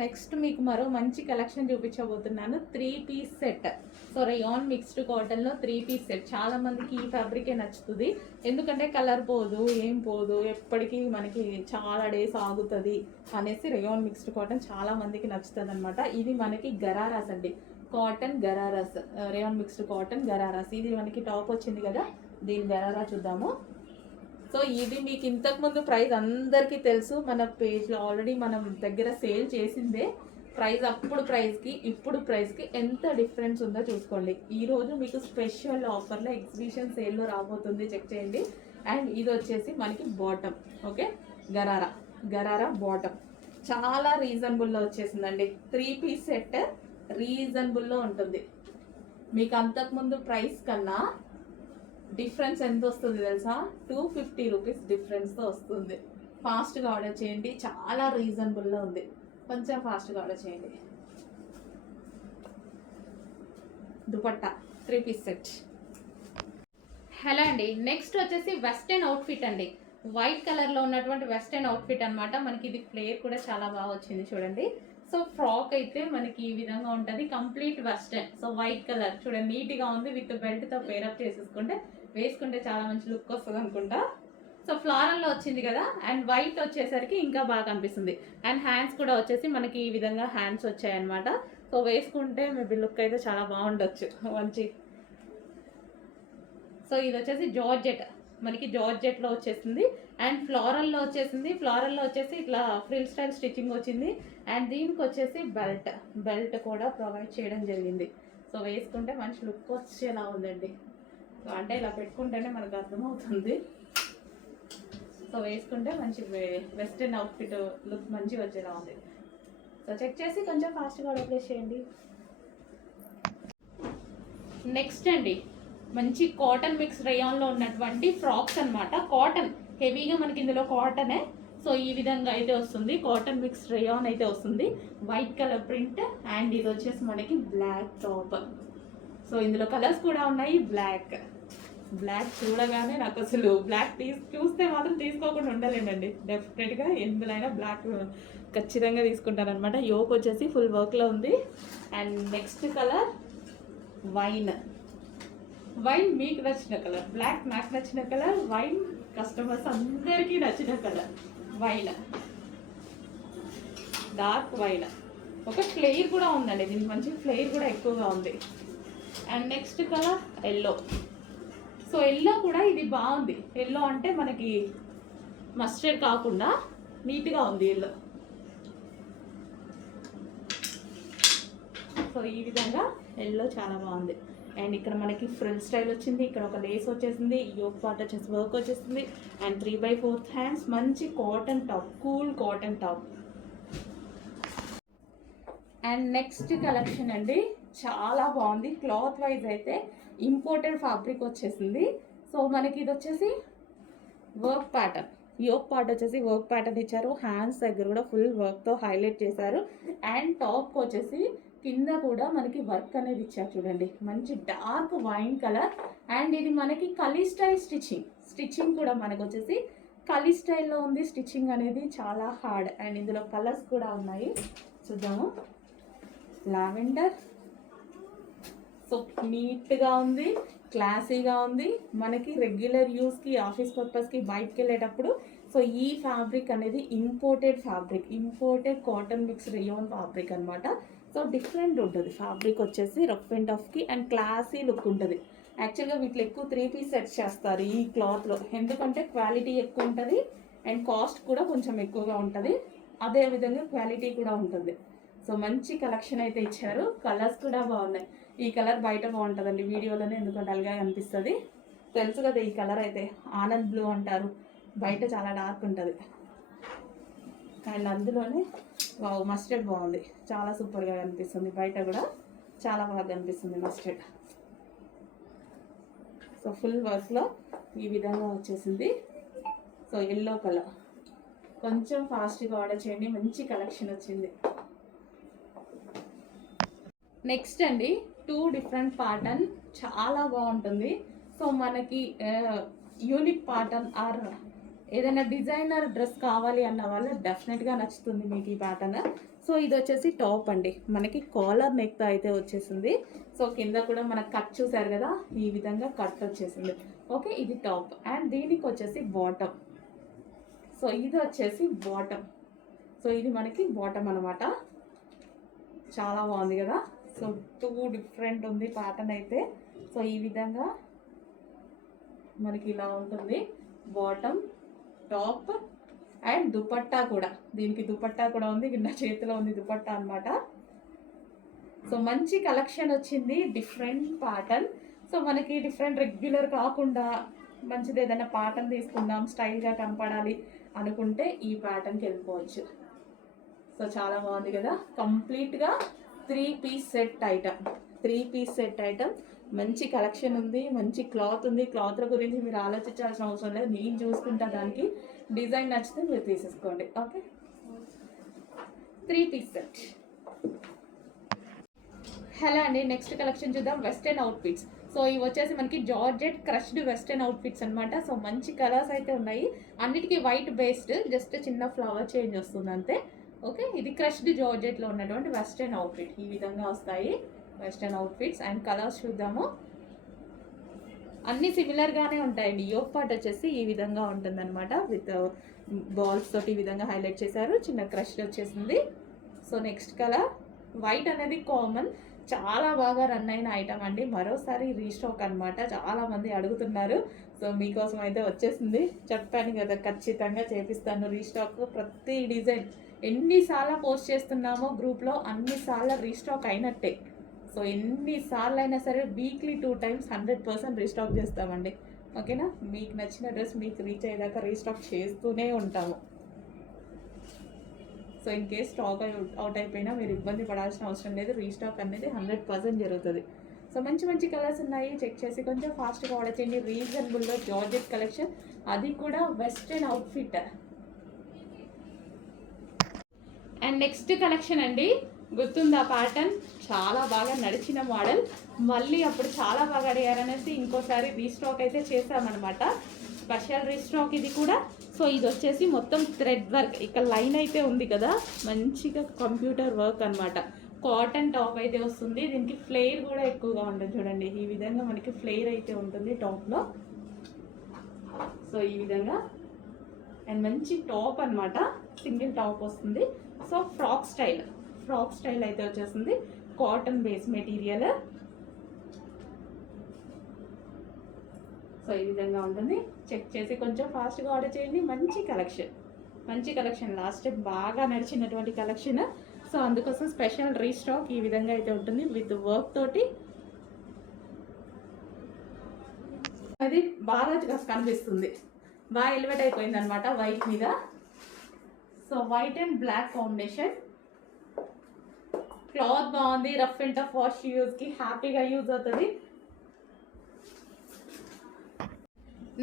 Next మీకు మరో మంచి కలెక్షన్ చూపించబోతున్నాను. 3 piece set. So rayon mixed కాటన్లో 3 పీస్ సెట్. చాలా మందికి ఈ ఫ్యాబ్రికే నచ్చుతుంది, ఎందుకంటే కలర్ పోదు, ఏం పోదు, ఎప్పటికీ మనకి చాలా డేస్ ఆగుతుంది అనేసి రేయాన్ మిక్స్డ్ కాటన్ చాలా మందికి నచ్చుతుంది అనమాట. ఇది మనకి గరారాస్ అండి, cotton ghararas, rayon mixed cotton ghararas. ఇది మనకి టాప్ వచ్చింది కదా, దీని గరారా చూద్దాము. సో ఇది మీకు ఇంతకుముందు ప్రైస్ అందరికీ తెలుసు, మన పేజ్లో ఆల్రెడీ మనం దగ్గర సేల్ చేసిందే. ప్రైస్ అప్పుడు ప్రైస్కి ఇప్పుడు ప్రైస్కి ఎంత డిఫరెన్స్ ఉందో చూసుకోండి. ఈరోజు మీకు స్పెషల్ ఆఫర్లో ఎగ్జిబిషన్ సేల్లో రాబోతుంది, చెక్ చేయండి. అండ్ ఇది వచ్చేసి మనకి బాటమ్, ఓకే, గరారా బాటమ్ చాలా రీజనబుల్లో వచ్చేసిందండి. 3 పీస్ సెట్ రీజనబుల్లో ఉంటుంది. మీకు అంతకుముందు ప్రైస్ కన్నా డిఫరెన్స్ ఎంత వస్తుంది తెలుసా? 250 రూపీస్ డిఫరెన్స్తో వస్తుంది. ఫాస్ట్గా ఆర్డర్ చేయండి, చాలా రీజనబుల్లో ఉంది. కొంచెం ఫాస్ట్గా ఆర్డర్ చేయండి. Dupatta 3 piece set. హలో అండి, నెక్స్ట్ వచ్చేసి వెస్టర్న్ అవుట్ఫిట్ అండి. వైట్ కలర్లో ఉన్నటువంటి వెస్టర్న్ అవుట్ఫిట్ అనమాట. మనకి ఇది ఫ్లేర్ కూడా చాలా బాగా వచ్చింది చూడండి. సో ఫ్రాక్ అయితే మనకి ఈ విధంగా ఉంటుంది, complete western. So white colour చూడండి, నీట్గా ఉంది. విత్ బెల్ట్తో పేరప్ చేసేసుకుంటే వేసుకుంటే చాలా మంచి లుక్ వస్తుంది అనుకుంటా. సో ఫ్లారల్లో వచ్చింది కదా, అండ్ వైట్ వచ్చేసరికి ఇంకా బాగా అనిపిస్తుంది. అండ్ హ్యాండ్స్ కూడా వచ్చేసి మనకి ఈ విధంగా హ్యాండ్స్ వచ్చాయన్నమాట. సో వేసుకుంటే మేబీ లుక్ అయితే చాలా బాగుండొచ్చు, మంచి. సో ఇది వచ్చేసి జార్జెట్, మనకి జార్జెట్లో వచ్చేసింది. అండ్ ఫ్లోరల్లో వచ్చేసి ఇట్లా ఫ్రిల్ స్టైల్ స్టిచ్చింగ్ వచ్చింది. అండ్ దీనికి వచ్చేసి బెల్ట్ కూడా ప్రొవైడ్ చేయడం జరిగింది. సో వేసుకుంటే మంచి లుక్ వచ్చేలా ఉందండి. సో అంటే ఇలా పెట్టుకుంటేనే మనకు అర్థమవుతుంది. సో వేసుకుంటే మంచి వెస్టర్న్ అవుట్ఫిట్ లుక్ మంచి వచ్చేలా ఉంది. సో చెక్ చేసి కొంచెం ఫాస్ట్గా ఆర్డర్ ప్లేస్ చేయండి. నెక్స్ట్ అండి, మంచి కాటన్ మిక్స్ రేయాన్లో ఉన్నటువంటి ఫ్రాక్స్ అనమాట. కాటన్ హెవీగా మనకి ఇందులో కాటనే. సో ఈ విధంగా అయితే వస్తుంది, కాటన్ మిక్స్ రేయాన్ అయితే వస్తుంది. వైట్ కలర్ ప్రింట్ అండ్ ఇది వచ్చేసి మనకి బ్లాక్ టాప్. సో ఇందులో కలర్స్ కూడా ఉన్నాయి. బ్లాక్ చూడగానే నాకు అసలు బ్లాక్ చూస్తే మాత్రం తీసుకోకుండా ఉండలేనండి. డెఫినెట్గా ఎందులోనైనా బ్లాక్ ఖచ్చితంగా తీసుకుంటానమాట. యోక్ వచ్చేసి ఫుల్ వర్క్లో ఉంది. అండ్ నెక్స్ట్ కలర్ వైన్ మీకు నచ్చిన కలర్, బ్లాక్ నాకు నచ్చిన కలర్, వైన్ కస్టమర్స్ అందరికీ నచ్చిన కలర్ వైన్, డార్క్ వైన్. ఒక ఫ్లేర్ కూడా ఉందండి, దీనికి మంచి ఫ్లేర్ కూడా ఎక్కువగా ఉంది. And next colour yellow. So yellow కూడా ఇది బాగుంది. ఎల్లో అంటే మనకి మస్టర్డ్ కాకుండా నీట్గా ఉంది ఎల్లో. సో ఈ విధంగా ఎల్లో చాలా బాగుంది. అండ్ ఇక్కడ మనకి ఫ్రిల్ స్టైల్ వచ్చింది, ఇక్కడ ఒక లేస్ వచ్చేసింది, యోక్ పార్ట్ వచ్చేసి వర్క్ వచ్చేసింది. అండ్ 3/4 హ్యాండ్స్, మంచి cotton top, cool cotton top. And next collection అండి, చాలా బాగుంది. క్లాత్ వైజ్ అయితే ఇంపోర్టెడ్ ఫ్యాబ్రిక్ వచ్చేసింది. సో మనకి ఇది వచ్చేసి వర్క్ ప్యాటర్న్, యోక్ పార్ట్ వచ్చేసి వర్క్ ప్యాటర్న్ ఇచ్చారు. హ్యాండ్స్ దగ్గర కూడా ఫుల్ వర్క్తో హైలైట్ చేశారు. అండ్ టాప్కి వచ్చేసి కింద కూడా మనకి వర్క్ అనేది ఇచ్చారు చూడండి, మంచి డార్క్ వైన్ కలర్. అండ్ ఇది మనకి కలీ స్టైల్ స్టిచ్చింగ్ కూడా మనకు వచ్చేసి కలీ స్టైల్లో ఉంది. స్టిచ్చింగ్ అనేది చాలా హార్డ్. అండ్ ఇందులో కలర్స్ కూడా ఉన్నాయి, చూద్దాము. లావెండర్, సో నీట్గా ఉంది, క్లాసీగా ఉంది. మనకి రెగ్యులర్ యూస్కి, ఆఫీస్ పర్పస్కి, బయటకు వెళ్ళేటప్పుడు సో ఈ ఫ్యాబ్రిక్ అనేది imported cotton mix rayon fabric అనమాట. సో డిఫరెంట్ ఉంటుంది ఫ్యాబ్రిక్ వచ్చేసి, రఫ్ అండ్ టఫ్కి అండ్ క్లాసీ లుక్ ఉంటుంది. యాక్చువల్గా వీటిలో ఎక్కువ 3 పీస్ సెట్స్ చేస్తారు ఈ క్లాత్లో, ఎందుకంటే క్వాలిటీ ఎక్కువ ఉంటుంది అండ్ కాస్ట్ కూడా కొంచెం ఎక్కువగా ఉంటుంది. అదేవిధంగా క్వాలిటీ కూడా ఉంటుంది. సో మంచి కలెక్షన్ అయితే ఇచ్చారు. కలర్స్ కూడా బాగున్నాయి. ఈ కలర్ బయట బాగుంటుందండి, వీడియోలోనే ఎందుకు డల్గా అనిపిస్తుంది. తెలుసు కదా ఈ కలర్ అయితే, ఆనంద్ బ్లూ అంటారు. బయట చాలా డార్క్ ఉంటుంది. అండ్ అందులోనే మస్టర్డ్ బాగుంది, చాలా సూపర్గా కనిపిస్తుంది. బయట కూడా చాలా బాగా కనిపిస్తుంది మస్టర్డ్. సో ఫుల్ వర్క్లో ఈ విధంగా వచ్చేసింది. సో ఎల్లో కలర్, కొంచెం ఫాస్ట్గా ఆర్డర్ చేయండి, మంచి కలెక్షన్ వచ్చింది. నెక్స్ట్ అండి, 2 డిఫరెంట్ ప్యాటర్న్ చాలా బాగుంటుంది. సో మనకి యూనిక్ ప్యాటర్న్ ఆర్ ఏదైనా డిజైనర్ డ్రెస్ కావాలి అన్న వాళ్ళు డెఫినెట్గా నచ్చుతుంది మీకు ఈ ప్యాటర్న్. సో ఇది వచ్చేసి టాప్ అండి, మనకి కాలర్ నెక్తో అయితే వచ్చేసింది. సో కింద కూడా మనకు కట్ చూసారు కదా, ఈ విధంగా కట్ వచ్చేసింది. ఓకే, ఇది టాప్. అండ్ దీనికి వచ్చేసి బాటమ్. సో ఇది వచ్చేసి బాటమ్. సో ఇది మనకి బాటమ్ అనమాట. చాలా బాగుంది కదా. సో 2 డిఫరెంట్ ఉంది ప్యాటర్న్ అయితే. సో ఈ విధంగా మనకి ఇలా ఉంటుంది బాటమ్, టాప్ అండ్ దుపట్టా కూడా. దీనికి దుపట్టా కూడా ఉంది, నా చేతిలో ఉంది దుపట్టా అనమాట. సో మంచి కలెక్షన్ వచ్చింది, డిఫరెంట్ ప్యాటర్న్. సో మనకి డిఫరెంట్ రెగ్యులర్ కాకుండా మంచిది ఏదైనా ప్యాటర్న్ తీసుకుందాం, స్టైల్గా కనపడాలి అనుకుంటే ఈ ప్యాటర్న్కి వెళ్ళిపోవచ్చు. సో చాలా బాగుంది కదా. కంప్లీట్గా 3 piece set item. 3 piece set item. మంచి కలెక్షన్ ఉంది, మంచి క్లాత్ ఉంది. క్లాత్ గురించి మీరు ఆలోచించాల్సిన అవసరం లేదు, నేను చూసుకుంటా. దానికి డిజైన్ నచ్చితే మీరు తీసేసుకోండి. Okay, 3 piece set. హలో అండి, నెక్స్ట్ కలెక్షన్ చూద్దాం. Western outfits. సో ఇవి వచ్చేసి మనకి జార్జెట్ క్రష్డ్ వెస్టర్న్ అవుట్ఫిట్స్ అనమాట. సో మంచి కలర్స్ అయితే ఉన్నాయి, అన్నిటికీ వైట్ బేస్డ్, జస్ట్ చిన్న ఫ్లవర్ చేంజ్ వస్తుంది అంతే. ఓకే, ఇది క్రష్డ్ జార్జెట్లో ఉన్నటువంటి వెస్టర్న్ అవుట్ఫిట్. ఈ విధంగా వస్తాయి వెస్టర్న్ అవుట్ఫిట్స్. అండ్ కలర్స్ చూద్దాము, అన్నీ సిమిలర్గానే ఉంటాయండి. యోక్ పార్ట్ వచ్చేసి ఈ విధంగా ఉంటుందన్నమాట, విత్ బాల్స్ తోటి ఈ విధంగా హైలైట్ చేశారు. చిన్న క్రష్ వచ్చేసింది. సో నెక్స్ట్ కలర్ వైట్ అనేది కామన్, చాలా బాగా రన్ అయిన ఐటమ్ అండి. మరోసారి రీస్టాక్ అనమాట, చాలామంది అడుగుతున్నారు. సో మీకోసం అయితే వచ్చేసింది. చెప్పాను కదా, ఖచ్చితంగా చేపిస్తాను రీస్టాక్. ప్రతి డిజైన్ ఎన్నిసార్లు పోస్ట్ చేస్తున్నామో గ్రూప్లో అన్నిసార్లు రీస్టాక్ అయినట్టే. సో ఎన్నిసార్లు అయినా సరే వీక్లీ 2 times 100% రీస్టాక్ చేస్తామండి. ఓకేనా, మీకు నచ్చిన డ్రెస్ మీకు రీచ్ అయ్యేదాకా రీస్టాక్ చేస్తూనే ఉంటాము. So in case stock out అయిపోయినా మీరు ఇబ్బంది పడాల్సిన అవసరం లేదు, రీస్టాక్ అనేది 100% జరుగుతుంది. సో మంచి మంచి కలర్స్ ఉన్నాయి, చెక్ చేసి కొంచెం ఫాస్ట్గా ఆర్డర్ చేయండి. రీజనబుల్లో జార్జెట్ కలెక్షన్, అది కూడా western outfit. And next collection అండి, గుర్తుందా ప్యాటర్న్? చాలా బాగా నడిచిన మోడల్, మళ్ళీ అప్పుడు చాలా బాగా అడిగారనేసి ఇంకోసారి రీస్టాక్ అయితే చేసామన్నమాట. స్పెషల్ రీస్టాక్ ఇది కూడా. సో ఇది వచ్చేసి మొత్తం థ్రెడ్ వర్క్, ఇక్కడ లైన్ అయితే ఉంది కదా, మంచిగా కంప్యూటర్ వర్క్ అనమాట. కాటన్ టాప్ అయితే వస్తుంది. దీనికి ఫ్లేర్ కూడా ఎక్కువగా ఉంటుంది చూడండి, ఈ విధంగా మనకి ఫ్లేర్ అయితే ఉంటుంది టాప్లో. సో ఈ విధంగా అండ్ మంచి టాప్ అనమాట, సింగిల్ టాప్ వస్తుంది. సో ఫ్రాక్ స్టైల్ అయితే వచ్చేస్తుంది, కాటన్ బేస్ మెటీరియల్. సో ఈ విధంగా ఉంటుంది, చెక్ చేసి కొంచెం ఫాస్ట్గా ఆర్డర్ చేయండి. మంచి కలెక్షన్ లాస్ట్ టైం బాగా నడిచినటువంటి కలెక్షన్. సో అందుకోసం స్పెషల్ రీస్టాక్ ఈ విధంగా అయితే ఉంటుంది, విత్ వర్క్ తోటి. అది బాగా కనిపిస్తుంది, బాగా ఎలివేట్ అయిపోయింది అనమాట వైట్ మీద. So white and black combination. Cloth బాగుంది, రఫ్ అండ్ టఫ్ వాష్ యూజ్కి హ్యాపీగా యూజ్ అవుతుంది.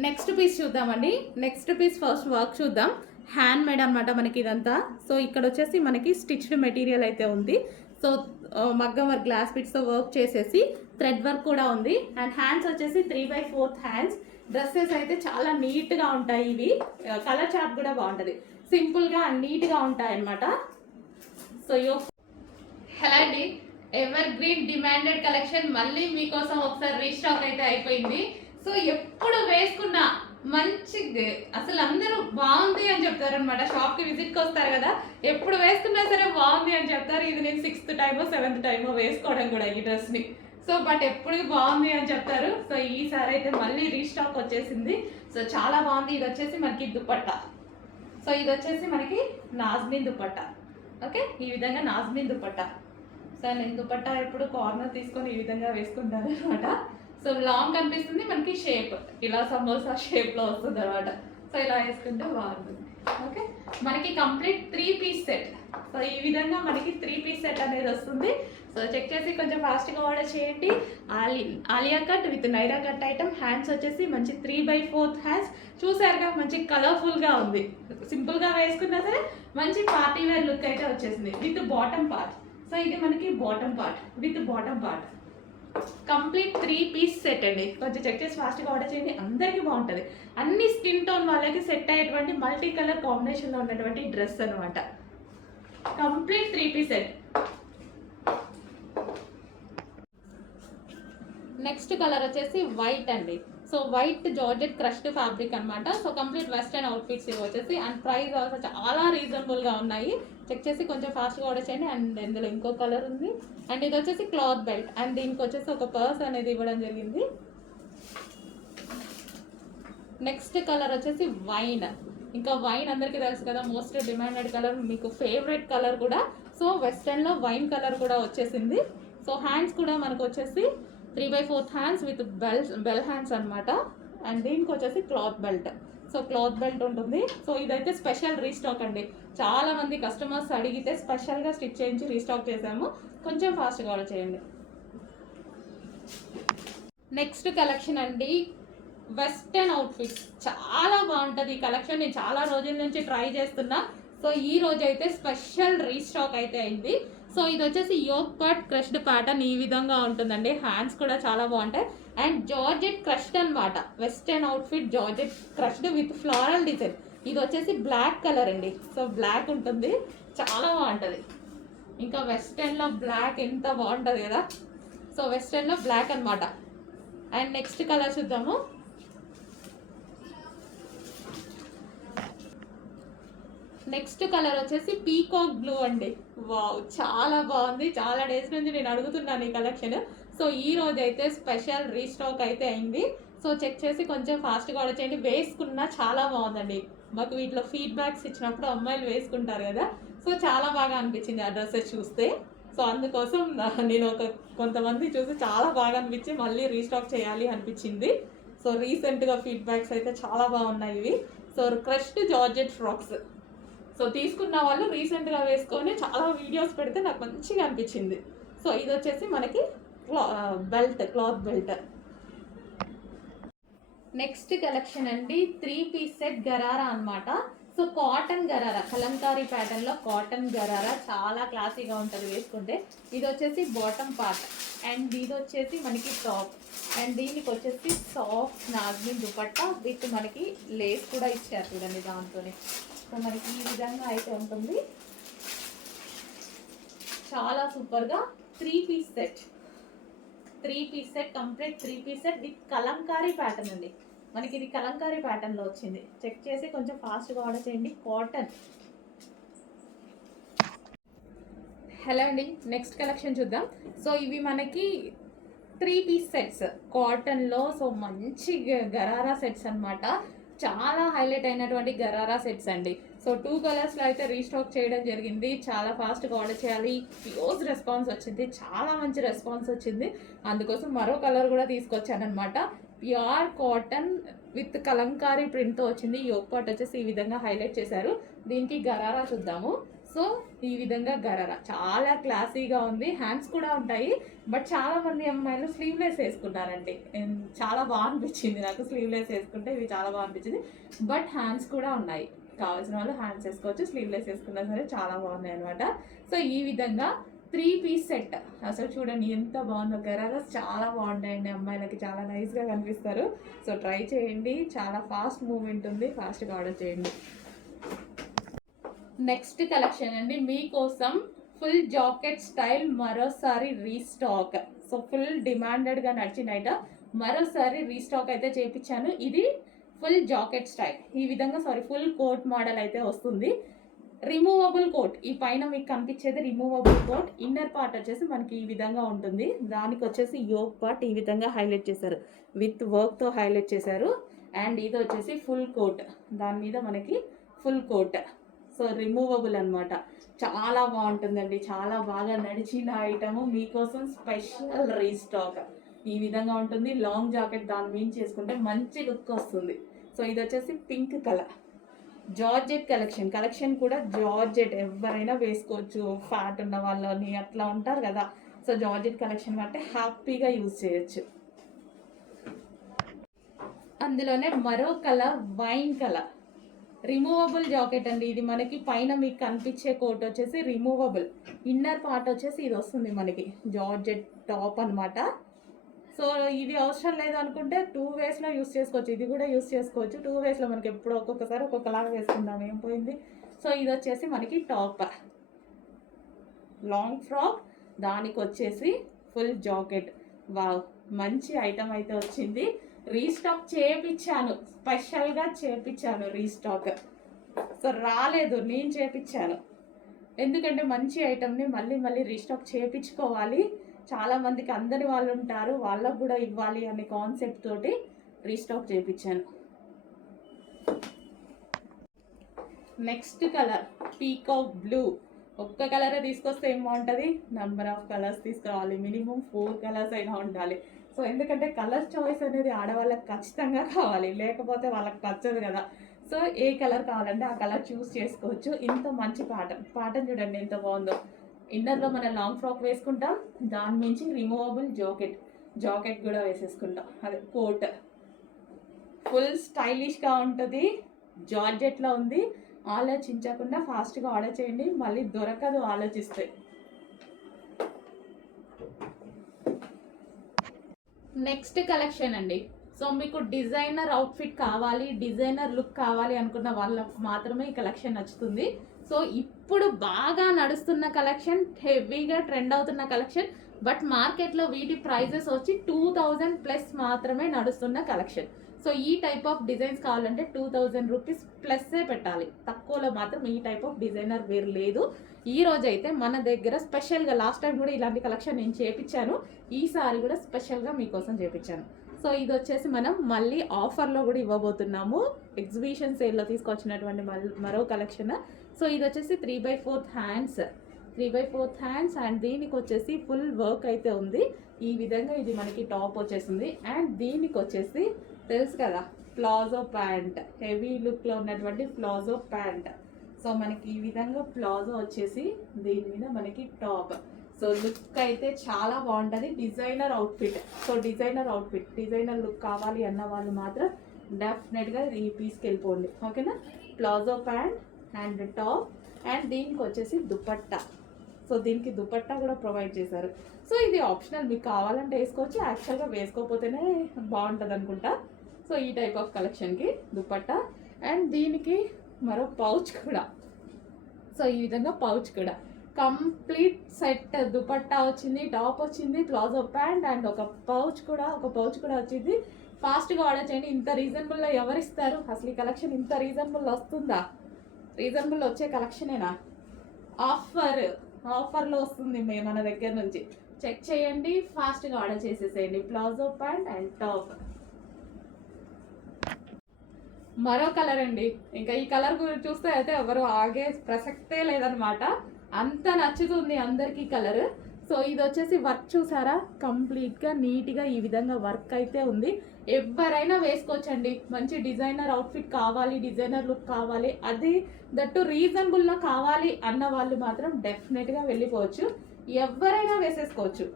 నెక్స్ట్ పీస్ చూద్దామండి. నెక్స్ట్ పీస్ ఫస్ట్ వర్క్ చూద్దాం. హ్యాండ్ మేడ్ అనమాట మనకి ఇదంతా. సో ఇక్కడ వచ్చేసి మనకి స్టిచ్డ్ మెటీరియల్ అయితే ఉంది. సో మగ్గం వర్క్, గ్లాస్ బిట్స్తో వర్క్ చేసేసి థ్రెడ్ వర్క్ కూడా ఉంది. అండ్ హ్యాండ్స్ వచ్చేసి 3/4 హ్యాండ్స్. డ్రెస్సెస్ అయితే చాలా నీట్గా ఉంటాయి ఇవి. కలర్ చార్ట్ కూడా బాగుంటుంది, సింపుల్గా అండ్ నీట్గా ఉంటాయి అన్నమాట. సో హలో అండి, ఎవర్ గ్రీన్ డిమాండెడ్ కలెక్షన్ మళ్ళీ మీకోసం ఒకసారి రీస్టాక్ అయితే అయిపోయింది. సో ఎప్పుడు వేసుకున్నా మంచి, అసలు అందరూ బాగుంది అని చెప్తారు అనమాట. షాప్కి విజిట్కి వస్తారు కదా, ఎప్పుడు వేసుకున్నా సరే బాగుంది అని చెప్తారు. ఇది నేను 6th టైమో 7th టైమో వేసుకోవడం కూడా ఈ డ్రెస్ని. సో బట్ ఎప్పుడు బాగుంది అని చెప్తారు. సో ఈసారి అయితే మళ్ళీ రీస్టాక్ వచ్చేసింది. సో చాలా బాగుంది. ఇది వచ్చేసి మనకి దుపట్టా. సో ఇది వచ్చేసి మనకి నాజ్మీన్ దుపట్టా. ఓకే, ఈ విధంగా నాజ్మీన్ దుపట్టా. సో నేను దుపట్టా ఎప్పుడు కార్నర్ తీసుకొని ఈ విధంగా వేసుకుంటాను అనమాట. సో లాంగ్ కనిపిస్తుంది, మనకి షేప్ ఇలా సమోసా షేప్లో వస్తుంది అనమాట. సో ఇలా వేసుకుంటే బాగుంటుంది. ఓకే, మనకి కంప్లీట్ 3 పీస్ సెట్. సో ఈ విధంగా మనకి 3 పీస్ సెట్ అనేది వస్తుంది. సో చెక్ చేసి కొంచెం ఫాస్ట్గా ఆర్డర్ చేయండి. Alia cut with Naira cut item. Hands వచ్చేసి మంచి 3/4 హ్యాండ్స్. చూసారుగా, మంచి కలర్ఫుల్గా ఉంది. సింపుల్గా వేసుకున్నా సరే మంచి పార్టీ వేర్ లుక్ అయితే వచ్చేసింది, విత్ బాటమ్ పార్ట్. సో ఇది మనకి bottom part, with bottom part. Complete 3 piece set అండి. కొంచెం చెక్ చేసి ఫాస్ట్గా ఆర్డర్ చేయండి, అందరికీ బాగుంటుంది. అన్ని స్కిన్ టోన్ వాళ్ళకి సెట్ అయ్యేటువంటి మల్టీ కలర్ కాంబినేషన్లో ఉన్నటువంటి డ్రెస్ అనమాట. Complete 3 piece set. Next colour వచ్చేసి వైట్ అండి. So white georgette crushed fabric అనమాట. సో కంప్లీట్ వెస్టర్న్ అవుట్ఫిట్స్ ఇవి వచ్చేసి, అండ్ ప్రైస్ ఆల్సో చాలా రీజనబుల్గా ఉన్నాయి. చెక్ చేసి కొంచెం ఫాస్ట్గా ఆర్డర్ చేయండి. అండ్ ఇందులో ఇంకో కలర్ ఉంది. అండ్ ఇది వచ్చేసి క్లాత్ బెల్ట్, అండ్ దీనికి వచ్చేసి ఒక పర్స్ అనేది ఇవ్వడం జరిగింది. నెక్స్ట్ కలర్ వచ్చేసి వైన్. ఇంకా వైన్ అందరికీ తెలుసు కదా, మోస్ట్ డిమాండెడ్ కలర్, మీకు ఫేవరెట్ కలర్ కూడా. సో వెస్టర్న్లో వైన్ కలర్ కూడా వచ్చేసింది. సో హ్యాండ్స్ కూడా మనకు వచ్చేసి 3/4 హ్యాండ్స్ విత్ బెల్ హ్యాండ్స్ అనమాట. అండ్ దీనికి వచ్చేసి cloth belt. So cloth belt ఉంటుంది. సో ఇదైతే స్పెషల్ రీస్టాక్ అండి. చాలా మంది కస్టమర్స్ అడిగితే స్పెషల్గా స్టిచ్ చేయించి రీస్టాక్ చేసాము. కొంచెం ఫాస్ట్గా ఆర్డర్ చేయండి. నెక్స్ట్ కలెక్షన్ అండి, వెస్టర్న్ అవుట్ఫిట్స్. చాలా బాగుంటుంది ఈ కలెక్షన్. నేను చాలా రోజుల నుంచి ట్రై చేస్తున్నా. సో ఈ రోజు అయితే స్పెషల్ రీస్టాక్ అయితే అయింది. సో ఇది వచ్చేసి యోక్ పార్ట్ క్రష్డ్ ప్యాటర్న్ ఈ విధంగా ఉంటుందండి. హ్యాండ్స్ కూడా చాలా బాగుంటాయి. అండ్ జార్జెట్ క్రష్డ్ అనమాట. Western outfit georgette crushed with floral design. ఇది వచ్చేసి బ్లాక్ కలర్ అండి. సో బ్లాక్ ఉంటుంది, చాలా బాగుంటుంది. ఇంకా వెస్టర్న్లో బ్లాక్ ఎంత బాగుంటుంది కదా. సో వెస్టర్న్లో బ్లాక్ అనమాట. అండ్ నెక్స్ట్ కలర్ చూద్దాము. నెక్స్ట్ కలర్ వచ్చేసి పీకాక్ బ్లూ అండి. వావ్, చాలా బాగుంది. చాలా డేస్ నుంచి నేను అడుగుతున్నాను ఈ కలెక్షన్. సో ఈ రోజు అయితే స్పెషల్ రీస్టాక్ అయితే అయింది. సో చెక్ చేసి కొంచెం ఫాస్ట్గా ఆర్డర్ చేయండి. వేసుకున్నా చాలా బాగుందండి. మాకు వీటిలో ఫీడ్బ్యాక్స్ ఇచ్చినప్పుడు అమ్మాయిలు వేసుకుంటారు కదా, సో చాలా బాగా అనిపించింది ఆ డ్రెస్సెస్ చూస్తే. సో అందుకోసం నేను కొంతమంది చూసి చాలా బాగా అనిపించి మళ్ళీ రీస్టాక్ చేయాలి అనిపించింది. సో రీసెంట్గా ఫీడ్బ్యాక్స్ అయితే చాలా బాగున్నాయి ఇవి. So crushed georgette frocks. So తీసుకున్న వాళ్ళు రీసెంట్గా వేసుకొని చాలా వీడియోస్ పెడితే నాకు మంచిగా అనిపించింది. సో ఇది వచ్చేసి మనకి belt, cloth belt. Next collection అండి, 3 పీస్ సెట్ గరారా అనమాట. సో కాటన్ గరారా, కలంకారీ ప్యాటర్న్లో కాటన్ గరారా చాలా క్లాసీగా ఉంటుంది వేసుకుంటే. ఇది వచ్చేసి బాటమ్ పార్ట్, అండ్ ఇది వచ్చేసి మనకి టాప్. అండ్ దీనికి వచ్చేసి సాఫ్ట్ నాగ్ని దుపట్టా విత్ మనకి లేస్ కూడా ఇచ్చారు చూడండి దాంతోనే. సో మనకి ఈ విధంగా అయితే ఉంటుంది. చాలా సూపర్గా 3 piece set. 3 piece set, complete 3 piece set with kalamkari pattern అండి. మనకి ఇది కలంకారీ ప్యాటర్న్లో వచ్చింది. చెక్ చేసి కొంచెం ఫాస్ట్గా ఆర్డర్ చేయండి. కాటన్. హలో అండి, నెక్స్ట్ కలెక్షన్ చూద్దాం. సో ఇవి మనకి 3 పీస్ సెట్స్ కాటన్లో. సో మంచి గరారా సెట్స్ అనమాట. చాలా హైలైట్ అయినటువంటి గరారా సెట్స్ అండి. సో 2 కలర్స్లో అయితే రీస్టాక్ చేయడం జరిగింది. చాలా ఫాస్ట్గా ఆర్డర్ చేయాలి. క్లోజ్ రెస్పాన్స్ వచ్చింది, చాలా మంచి రెస్పాన్స్ వచ్చింది. అందుకోసం మరో కలర్ కూడా తీసుకొచ్చానమాట. ప్యూర్ కాటన్ విత్ కలంకారీ ప్రింట్తో వచ్చింది. యోక్ పార్ట్ వచ్చేసి ఈ విధంగా హైలైట్ చేశారు. దీనికి గరారా చూద్దాము. సో ఈ విధంగా గరారా చాలా క్లాసీగా ఉంది. హ్యాండ్స్ కూడా ఉంటాయి, బట్ చాలా మంది అమ్మాయిలు స్లీవ్లెస్ వేసుకున్నారండి. చాలా బాగా అనిపించింది నాకు స్లీవ్లెస్ వేసుకుంటే. ఇవి చాలా బాగా అనిపించింది. బట్ హ్యాండ్స్ కూడా ఉన్నాయి, కావాల్సిన వాళ్ళు హ్యాండ్స్ వేసుకోవచ్చు, స్లీవ్లెస్ వేసుకున్నా సరే చాలా బాగున్నాయి అనమాట. సో ఈ విధంగా 3 పీస్ సెట్. అసలు చూడండి ఎంత బాగుందో. గరారాస్ చాలా బాగుంటాయండి, అమ్మాయిలకి చాలా నైస్గా కనిపిస్తారు. సో ట్రై చేయండి. చాలా ఫాస్ట్ మూవ్మెంట్ ఉంది, ఫాస్ట్గా ఆర్డర్ చేయండి. నెక్స్ట్ కలెక్షన్ అండి, మీకోసం ఫుల్ జాకెట్ స్టైల్ మరోసారి రీస్టాక్. సో ఫుల్ డిమాండెడ్గా నడిచిన ఐటమ్ మరోసారి రీస్టాక్ అయితే చేయించాను. ఇది ఫుల్ జాకెట్ స్టైల్ ఈ విధంగా, ఫుల్ కోట్ మోడల్ అయితే వస్తుంది. Removable coat. ఈ పైన మీకు కనిపించేది రిమూవబుల్ కోట్. ఇన్నర్ పార్ట్ వచ్చేసి మనకి ఈ విధంగా ఉంటుంది. దానికి వచ్చేసి యోక్ పార్ట్ ఈ విధంగా హైలైట్ చేశారు, విత్ వర్క్తో హైలైట్ చేశారు. అండ్ ఇది వచ్చేసి ఫుల్ కోట్, దాని మీద మనకి ఫుల్ కోట్. సో రిమూవబుల్ అనమాట. చాలా బాగుంటుందండి, చాలా బాగా నడిచిన ఐటమ్. మీకోసం స్పెషల్ రీస్టాక్. ఈ విధంగా ఉంటుంది. లాంగ్ జాకెట్ దాని మీద చేసుకుంటే మంచి లుక్ వస్తుంది. సో ఇది వచ్చేసి పింక్ కలర్ జార్జెట్ కలెక్షన్ కూడా జార్జెట్ ఎవరైనా వేసుకోవచ్చు. ఫ్యాట్ ఉన్న వాళ్ళని అట్లా ఉంటారు కదా. సో జార్జెట్ కలెక్షన్ అంటే హ్యాపీగా యూజ్ చేయొచ్చు. అందులోనే మరో colour wine colour removable jacket అండి. ఇది మనకి పైన మీకు కనిపించే కోట్ వచ్చేసి రిమూవబుల్. ఇన్నర్ పార్ట్ వచ్చేసి ఇది వస్తుంది మనకి జార్జెట్ టాప్ అనమాట. సో ఇది అవసరం లేదు అనుకుంటే 2 వేస్లో యూస్ చేసుకోవచ్చు. ఇది కూడా యూస్ చేసుకోవచ్చు. 2 వేస్లో మనకి ఎప్పుడు ఒక్కొక్కసారి ఒక్కొక్కలాగా వేసుకుందాం, ఏం పోయింది. సో ఇది వచ్చేసి మనకి టాప్, లాంగ్ ఫ్రాక్, దానికి వచ్చేసి ఫుల్ జాకెట్. వావ్, మంచి ఐటమ్ అయితే వచ్చింది. రీస్టాక్ చేయించాను, స్పెషల్గా చేయించాను రీస్టాక్. సో రాలేదు, నేను చేయించాను. ఎందుకంటే మంచి ఐటమ్ని మళ్ళీ మళ్ళీ రీస్టాక్ చేయించుకోవాలి. చాలామందికి అందని వాళ్ళు ఉంటారు, వాళ్ళకు కూడా ఇవ్వాలి అనే కాన్సెప్ట్ తోటి రీస్టాక్ చేయించాను. Next colour peacock blue. ఒక్క కలరే తీసుకొస్తే ఏం బాగుంటుంది, నెంబర్ ఆఫ్ కలర్స్ తీసుకురావాలి, మినిమం 4 కలర్స్ అయినా ఉండాలి. సో ఎందుకంటే కలర్ చాయిస్ అనేది ఆడవాళ్ళకి ఖచ్చితంగా కావాలి, లేకపోతే వాళ్ళకి నచ్చదు కదా. సో ఏ కలర్ కావాలంటే ఆ కలర్ చూస్ చేసుకోవచ్చు. ఇంత మంచి ప్యాటర్న్ చూడండి ఎంత బాగుందో. ఇన్నర్లో మనం లాంగ్ ఫ్రాక్ వేసుకుంటాం, దాని మించి రిమూవబుల్ జాకెట్ కూడా వేసేసుకుంటాం, అదే కోట్. ఫుల్ స్టైలిష్గా ఉంటుంది, జార్జెట్లో ఉంది. ఆలోచించకుండా ఫాస్ట్గా ఆర్డర్ చేయండి, మళ్ళీ దొరకదు ఆలోచిస్తే. నెక్స్ట్ కలెక్షన్ అండి. సో మీకు డిజైనర్ అవుట్ఫిట్ కావాలి, డిజైనర్ లుక్ కావాలి అనుకున్న వాళ్ళకు మాత్రమే ఈ కలెక్షన్ నచ్చుతుంది. సో ఇప్పుడు బాగా నడుస్తున్న కలెక్షన్, హెవీగా ట్రెండ్ అవుతున్న కలెక్షన్, బట్ మార్కెట్లో వీటి ప్రైజెస్ వచ్చి 2000+ మాత్రమే నడుస్తున్న కలెక్షన్. సో ఈ టైప్ ఆఫ్ డిజైన్స్ కావాలంటే 2000 రూపీస్ ప్లస్సే పెట్టాలి, తక్కువలో మాత్రం ఈ టైప్ ఆఫ్ డిజైనర్ వేర్ లేదు. ఈ రోజైతే మన దగ్గర స్పెషల్గా, లాస్ట్ టైం కూడా ఇలాంటి కలెక్షన్ నేను చేపించాను, ఈసారి కూడా స్పెషల్గా మీకోసం చేపించాను. సో ఇది వచ్చేసి మనం మళ్ళీ ఆఫర్లో కూడా ఇవ్వబోతున్నాము, ఎగ్జిబిషన్ సేల్లో తీసుకొచ్చినటువంటి మరో కలెక్షన్. సో ఇది వచ్చేసి 3/4 హ్యాండ్స్ అండ్ దీనికి వచ్చేసి ఫుల్ వర్క్ అయితే ఉంది. ఈ విధంగా ఇది మనకి టాప్ వచ్చేసింది. అండ్ దీనికి వచ్చేసి తెలుసు కదా ప్లాజో ప్యాంట్, హెవీ లుక్లో ఉన్నటువంటి ప్లాజో ప్యాంట్. సో మనకి ఈ విధంగా ప్లాజో వచ్చేసి దీని మీద మనకి టాప్. సో లుక్ అయితే చాలా బాగుంటుంది, designer outfit. So designer look కావాలి అన్న వాళ్ళు మాత్రం డెఫినెట్గా ఈ పీస్కి వెళ్ళిపోండి, ఓకేనా. Palazzo pant and top, and దీనికి వచ్చేసి దుపట్టా. సో దీనికి దుపట్టా కూడా ప్రొవైడ్ చేశారు. సో ఇది ఆప్షనల్, మీకు కావాలంటే వేసుకోవచ్చు, యాక్చువల్గా వేసుకోకపోతేనే బాగుంటుంది అనుకుంటా. సో ఈ టైప్ ఆఫ్ కలెక్షన్కి దుపట్టా, అండ్ దీనికి మరో పౌచ్ కూడా. సో ఈ విధంగా పౌచ్ కూడా కంప్లీట్ సెట్, దుపట్టా వచ్చింది, టాప్ వచ్చింది, ప్లాజో ప్యాంట్ అండ్ ఒక పౌచ్ కూడా వచ్చింది. ఫాస్ట్గా ఆర్డర్ చేయండి. ఇంత రీజనబుల్లో ఎవరిస్తారు అసలు? ఈ కలెక్షన్ ఇంత రీజనబుల్ వస్తుందా? రీజనబుల్ వచ్చే కలెక్షనేనా? ఆఫర్లో వస్తుంది మన దగ్గర నుంచి. చెక్ చేయండి, ఫాస్ట్గా ఆర్డర్ చేసేసేయండి. Palazzo pant and top. మరో కలర్ అండి, ఇంకా ఈ కలర్ గురించి చూస్తే అయితే ఎవరు ఆగే ప్రసక్తే లేదనమాట, అంత నచ్చుతుంది అందరికీ కలర్. సో ఇది వచ్చేసి వర్క్ చూసారా, కంప్లీట్గా నీట్గా ఈ విధంగా వర్క్ అయితే ఉంది. ఎవరైనా వేసుకోవచ్చండి. మంచి డిజైనర్ అవుట్ఫిట్ కావాలి, డిజైనర్ లుక్ కావాలి, అది దట్టు రీజనబుల్లో కావాలి అన్న వాళ్ళు మాత్రం డెఫినెట్గా వెళ్ళిపోవచ్చు, ఎవరైనా వేసేసుకోవచ్చు.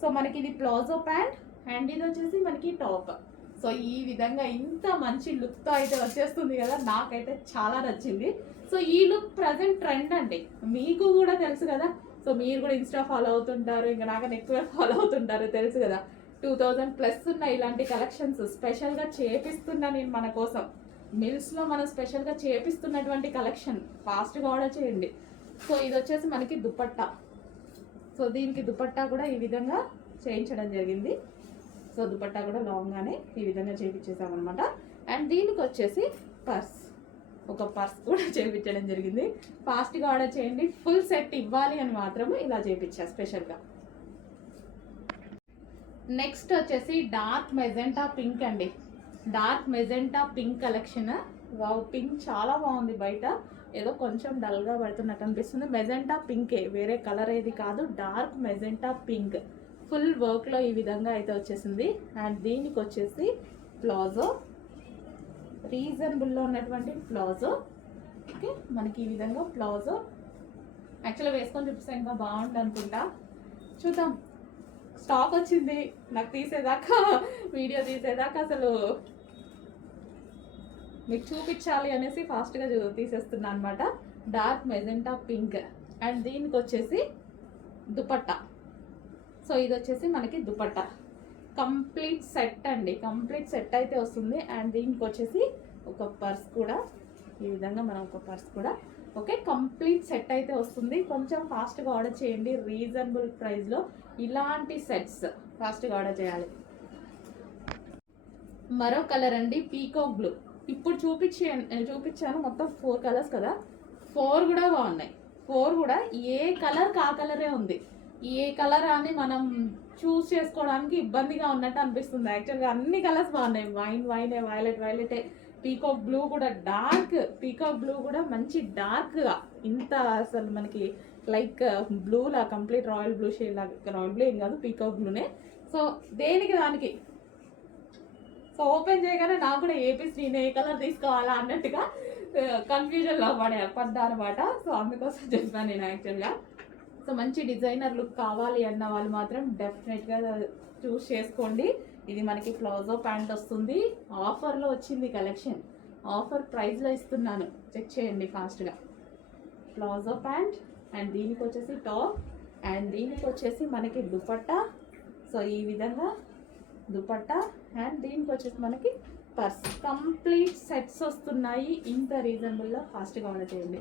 సో మనకి ఇది ప్లాజో ప్యాంట్ అండ్ ఇది వచ్చేసి మనకి టాప్. సో ఈ విధంగా ఇంత మంచి లుక్తో అయితే వచ్చేస్తుంది కదా, నాకైతే చాలా నచ్చింది. సో ఈ లుక్ ప్రజెంట్ ట్రెండ్ అండి, మీకు కూడా తెలుసు కదా. సో మీరు కూడా ఇన్స్టా ఫాలో అవుతుంటారు, ఇంకా నాకన్నా ఎక్కువ ఫాలో అవుతుంటారు, తెలుసు కదా. 2000+ ఉన్న ఇలాంటి కలెక్షన్స్ స్పెషల్గా చేపిస్తున్నా నేను మన కోసం. మిల్స్లో మనం స్పెషల్గా చేపిస్తున్నటువంటి కలెక్షన్, ఫాస్ట్గా ఆర్డర్ చేయండి. సో ఇది వచ్చేసి మనకి దుపట్టా. సో దీనికి దుపట్టా కూడా ఈ విధంగా చేయించడం జరిగింది. సో దుపట్టా కూడా లాంగ్గానే ఈ విధంగా చేయించేసామన్నమాట. అండ్ దీనికి వచ్చేసి ఒక పర్స్ కూడా చేయించడం జరిగింది. ఫాస్ట్గా ఆర్డర్ చేయండి, ఫుల్ సెట్ ఇవ్వాలి అని మాత్రమే ఇలా చేయించా స్పెషల్గా. నెక్స్ట్ వచ్చేసి డార్క్ మెజెంటా పింక్ అండి. Dark magenta pink collection. Wow, pink చాలా బాగుంది. బయట ఏదో కొంచెం డల్గా పడుతున్నట్టు అనిపిస్తుంది. మెజెంటా పింకే, వేరే కలర్ ఏది కాదు, డార్క్ మెజెంటా పింక్. ఫుల్ వర్క్లో ఈ విధంగా అయితే వచ్చేసింది. అండ్ దీనికి వచ్చేసి ప్లాజో, రీజనబుల్లో ఉన్నటువంటి ప్లాజో. ఓకే, మనకి ఈ విధంగా ప్లాజో. యాక్చువల్గా వేసుకొని చూపిస్తే ఇంకా బాగుంటుంది అనుకుంటా, చూద్దాం. స్టాక్ వచ్చింది, నాకు తీసేదాకా, వీడియో తీసేదాకా అసలు మీకు చూపించాలి అనేసి ఫాస్ట్గా తీసేస్తున్నా అనమాట. Dark magenta pink. అండ్ దీనికి వచ్చేసి దుపట్టా. సో ఇది వచ్చేసి మనకి దుపట్టా. కంప్లీట్ సెట్ అండి, కంప్లీట్ సెట్ అయితే వస్తుంది. అండ్ దీనికి వచ్చేసి ఒక పర్స్ కూడా, ఈ విధంగా మనం ఒక పర్స్ కూడా ఓకే కంప్లీట్ సెట్ అయితే వస్తుంది. కొంచెం ఫాస్ట్గా ఆర్డర్ చేయండి, రీజనబుల్ ప్రైస్లో ఇలాంటి సెట్స్ ఫాస్ట్గా ఆర్డర్ చేయాలి. మరో కలర్ అండి పీకాక్ బ్లూ. ఇప్పుడు చూపించాను మొత్తం 4 కలర్స్ కదా, 4 కూడా బాగున్నాయి. 4 కూడా ఏ కలర్ కా కలరే ఉంది. ఏ కలర్ అని మనం చూస్ చేసుకోవడానికి ఇబ్బందిగా ఉన్నట్టు అనిపిస్తుంది. యాక్చువల్గా అన్ని కలర్స్ బాగున్నాయి. వైనే, వైలెటే, పీకాక్ బ్లూ కూడా డార్క్, పీకాక్ బ్లూ కూడా మంచి డార్క్గా, ఇంత అసలు మనకి లైక్ బ్లూలా కంప్లీట్ రాయల్ బ్లూ షేడ్ లాగా, రాయల్ బ్లూ ఏం కాదు పీకాక్ బ్లూనే. సో దేనికి దానికి, సో ఓపెన్ చేయగానే నాకు కూడా ఏపీస్ నేను ఏ కలర్ తీసుకోవాలా అన్నట్టుగా కన్ఫ్యూజన్లో పడ్డా అనమాట. సో అందుకోసం చెప్పాను నేను యాక్చువల్గా. సో మంచి డిజైనర్ లుక్ కావాలి అన్న వాళ్ళు మాత్రం డెఫినెట్గా చూస్ చేసుకోండి. ఇది మనకి ప్లాజో ప్యాంట్ వస్తుంది. ఆఫర్లో వచ్చింది కలెక్షన్, ఆఫర్ ప్రైస్లో ఇస్తున్నాను, చెక్ చేయండి ఫాస్ట్గా. ప్లాజో ప్యాంట్ అండ్ దీనికి వచ్చేసి టాప్ అండ్ దీనికి వచ్చేసి మనకి దుపట్టా. సో ఈ విధంగా దుపట్టా అండ్ దీనికి వచ్చేసి మనకి పర్స్, కంప్లీట్ సెట్స్ వస్తున్నాయి. ఇంత రీజనబుల్లో ఫాస్ట్గా ఆర్డర్ చేయండి.